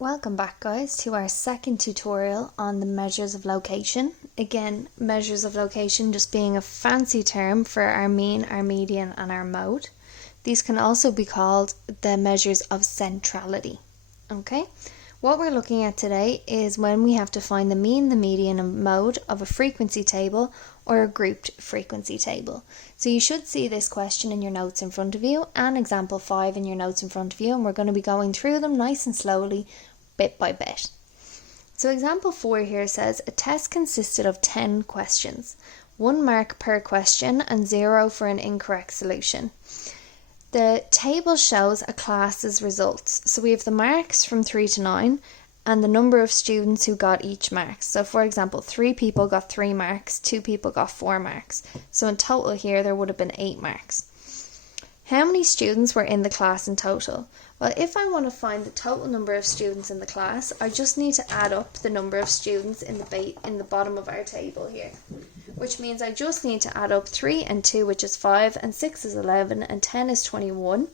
Welcome back, guys, to our second tutorial on the measures of location. Again, measures of location just being a fancy term for our mean, our median and our mode. These can also be called the measures of centrality. Okay, what we're looking at today is when we have to find the mean, the median and mode of a frequency table or a grouped frequency table. So you should see this question in your notes in front of you and example 5 in your notes in front of you, and we're going to be going through them nice and slowly, bit by bit. So example 4 here says a test consisted of 10 questions, 1 mark per question and 0 for an incorrect solution. The table shows a class's results. So we have the marks from 3 to 9 and the number of students who got each mark. So for example, 3 people got 3 marks, 2 people got 4 marks. So in total here there would have been 8 marks. How many students were in the class in total? Well, if I want to find the total number of students in the class, I just need to add up the number of students in the bottom of our table here, which means I just need to add up 3 and 2, which is 5, and 6 is 11, and 10 is 21,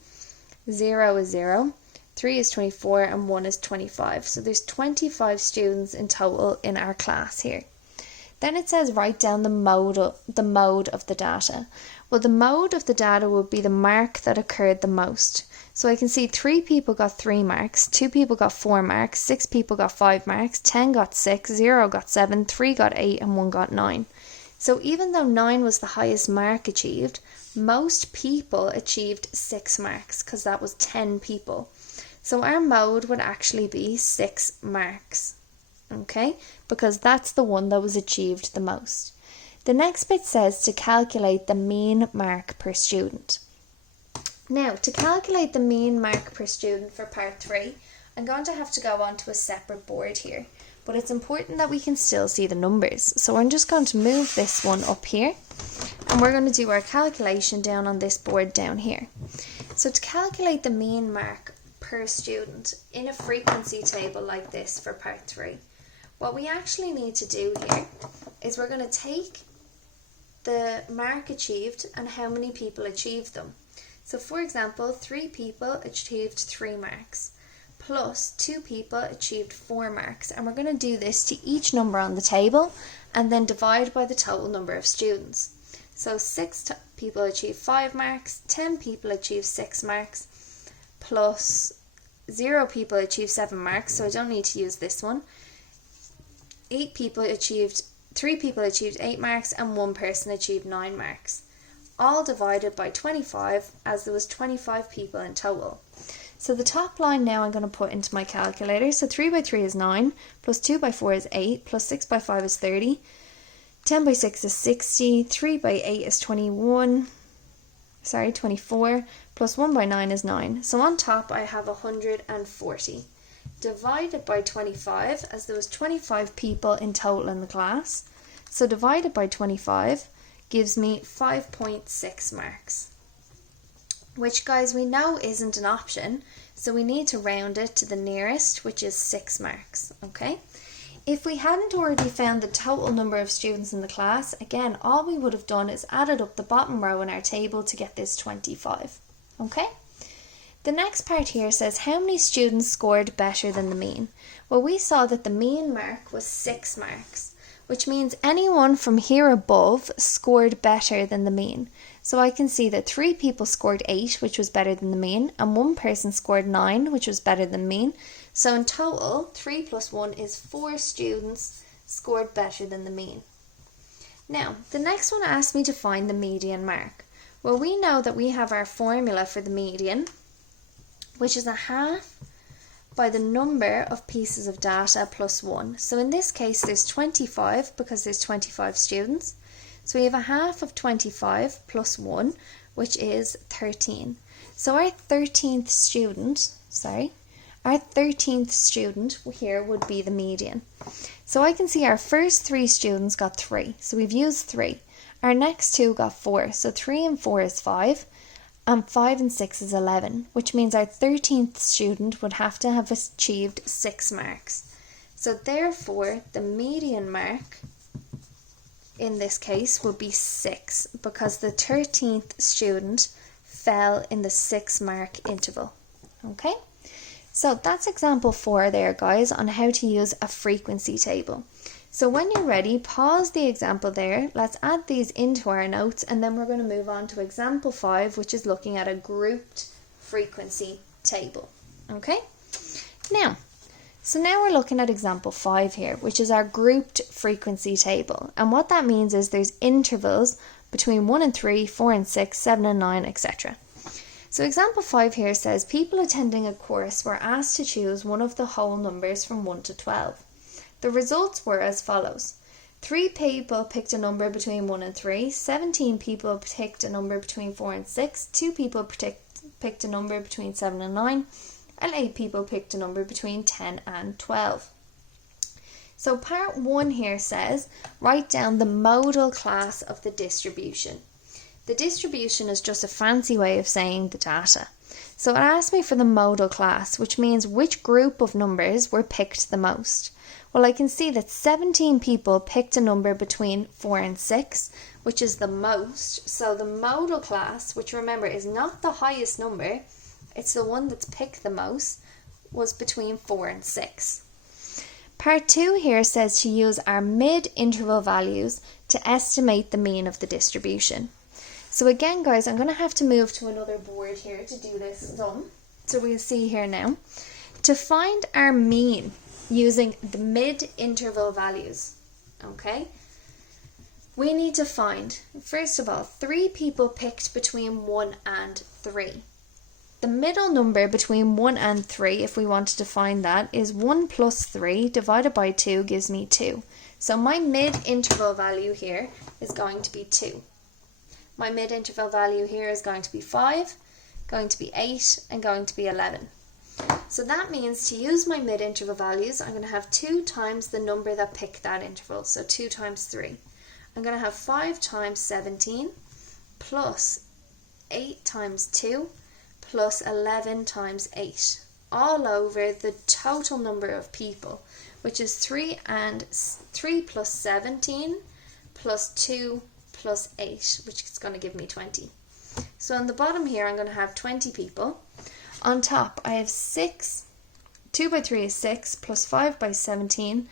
0 is 0, 3 is 24, and 1 is 25. So there's 25 students in total in our class here. Then it says write down the mode of the data. Well, the mode of the data would be the mark that occurred the most. So I can see 3 people got 3 marks, 2 people got 4 marks, 6 people got 5 marks, 10 got 6, 0 got 7, 3 got 8 and 1 got 9. So even though 9 was the highest mark achieved, most people achieved 6 marks because that was 10 people. So our mode would actually be 6 marks. Okay, because that's the one that was achieved the most. The next bit says to calculate the mean mark per student. Now, to calculate the mean mark per student for part 3, I'm going to have to go onto a separate board here, but it's important that we can still see the numbers. So I'm just going to move this one up here, and we're going to do our calculation down on this board down here. So to calculate the mean mark per student in a frequency table like this for part 3, what we actually need to do here is we're going to take the mark achieved and how many people achieved them. So for example, 3 people achieved 3 marks, plus 2 people achieved 4 marks, and we're going to do this to each number on the table and then divide by the total number of students. So 6 people achieved 5 marks, 10 people achieved 6 marks, plus 0 people achieved 7 marks, so I don't need to use this one. 3 people achieved 8 marks and 1 person achieved 9 marks. All divided by 25, as there was 25 people in total. So the top line now I'm going to put into my calculator. So 3 by 3 is 9, plus 2 by 4 is 8, plus 6 by 5 is 30, 10 by 6 is 60, 3 by 8 is 24, plus 1 by 9 is 9. So on top I have 140. Divided by 25, as there was 25 people in total in the class. So divided by 25 gives me 5.6 marks, which, guys, we know isn't an option, so we need to round it to the nearest, which is 6 marks. Okay, if we hadn't already found the total number of students in the class, again, all we would have done is added up the bottom row in our table to get this 25. Okay, the next part here says how many students scored better than the mean. Well, we saw that the mean mark was 6 marks, which means anyone from here above scored better than the mean. So I can see that 3 people scored 8, which was better than the mean, and 1 person scored 9, which was better than the mean. So in total, 3 plus 1 is 4 students scored better than the mean. Now, the next one asked me to find the median mark. Well, we know that we have our formula for the median, which is a half by the number of pieces of data plus 1. So in this case there's 25 because there's 25 students. So we have a half of 25 plus 1, which is 13. So our 13th student here would be the median. So I can see our first 3 students got 3. So we've used 3. Our next 2 got 4. So 3 and 4 is 5. And 5 and 6 is 11, which means our 13th student would have to have achieved 6 marks. So therefore, the median mark in this case would be 6, because the 13th student fell in the 6 mark interval. Okay, So that's example 4 there, guys, on how to use a frequency table. So when you're ready, pause the example there. Let's add these into our notes, and then we're going to move on to example 5, which is looking at a grouped frequency table. Okay? Now we're looking at example 5 here, which is our grouped frequency table. And what that means is there's intervals between 1 and 3, 4 and 6, 7 and 9, etc. So example 5 here says people attending a course were asked to choose one of the whole numbers from 1 to 12. The results were as follows. 3 people picked a number between 1 and 3, 17 people picked a number between 4 and 6, 2 people picked a number between 7 and 9, and 8 people picked a number between 10 and 12. So part 1 here says, write down the modal class of the distribution. The distribution is just a fancy way of saying the data. So it asked me for the modal class, which means which group of numbers were picked the most. Well, I can see that 17 people picked a number between 4 and 6, which is the most. So the modal class, which remember is not the highest number, it's the one that's picked the most, was between 4 and 6. Part 2 here says to use our mid-interval values to estimate the mean of the distribution. So again, guys, I'm going to have to move to another board here to do this sum. So we'll see here now. To find our mean using the mid-interval values, okay, we need to find, first of all, 3 people picked between 1 and 3. The middle number between 1 and 3, if we wanted to find that, is 1 plus 3 divided by 2 gives me 2. So my mid-interval value here is going to be 2. My mid-interval value here is going to be 5, going to be 8, and going to be 11. So that means to use my mid-interval values, I'm going to have 2 times the number that picked that interval, so 2 times 3. I'm going to have 5 times 17 plus 8 times 2 plus 11 times 8, all over the total number of people, which is 3 plus 17 plus 2 plus 8, which is going to give me 20. So on the bottom here, I'm going to have 20 people. On top, I have 6, 2 by 3 is 6, plus 5 by 17,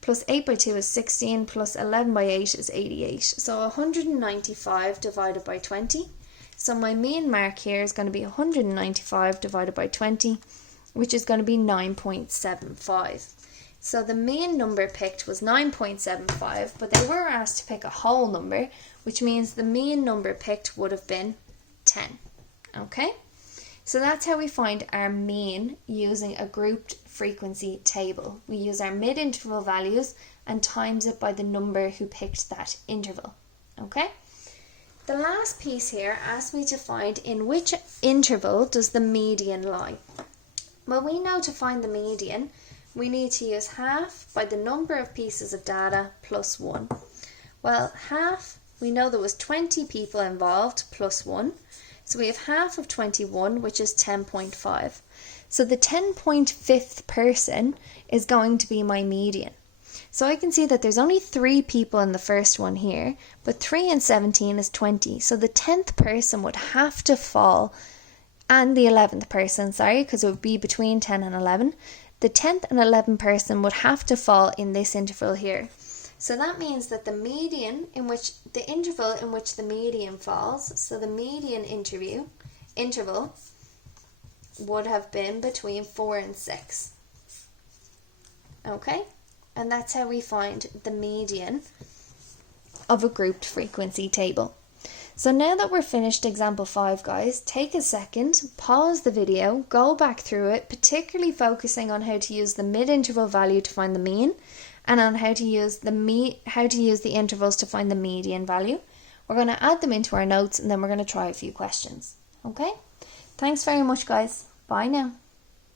plus 8 by 2 is 16, plus 11 by 8 is 88. So 195 divided by 20. So my mean mark here is going to be 195 divided by 20, which is going to be 9.75. So the mean number picked was 9.75, but they were asked to pick a whole number, which means the mean number picked would have been 10. Okay? So that's how we find our mean using a grouped frequency table. We use our mid-interval values and times it by the number who picked that interval. Okay? The last piece here asks me to find in which interval does the median lie. Well, we know to find the median, we need to use half by the number of pieces of data plus 1. Well, half, we know there was 20 people involved plus 1. So we have half of 21, which is 10.5. So the 10.5th person is going to be my median. So I can see that there's only 3 people in the first one here, but 3 and 17 is 20. So the 10th person would have to fall, and the 11th person, because it would be between 10 and 11. The 10th and 11th person would have to fall in this interval here. So that means that the interval in which the median falls, so the median interval would have been between 4 and 6. Okay? And that's how we find the median of a grouped frequency table. So now that we're finished example 5, guys, take a second, pause the video, go back through it, particularly focusing on how to use the mid-interval value to find the mean, and on how to use the intervals to find the median value. We're going to add them into our notes, and then we're going to try a few questions. Okay? Thanks very much, guys. Bye now.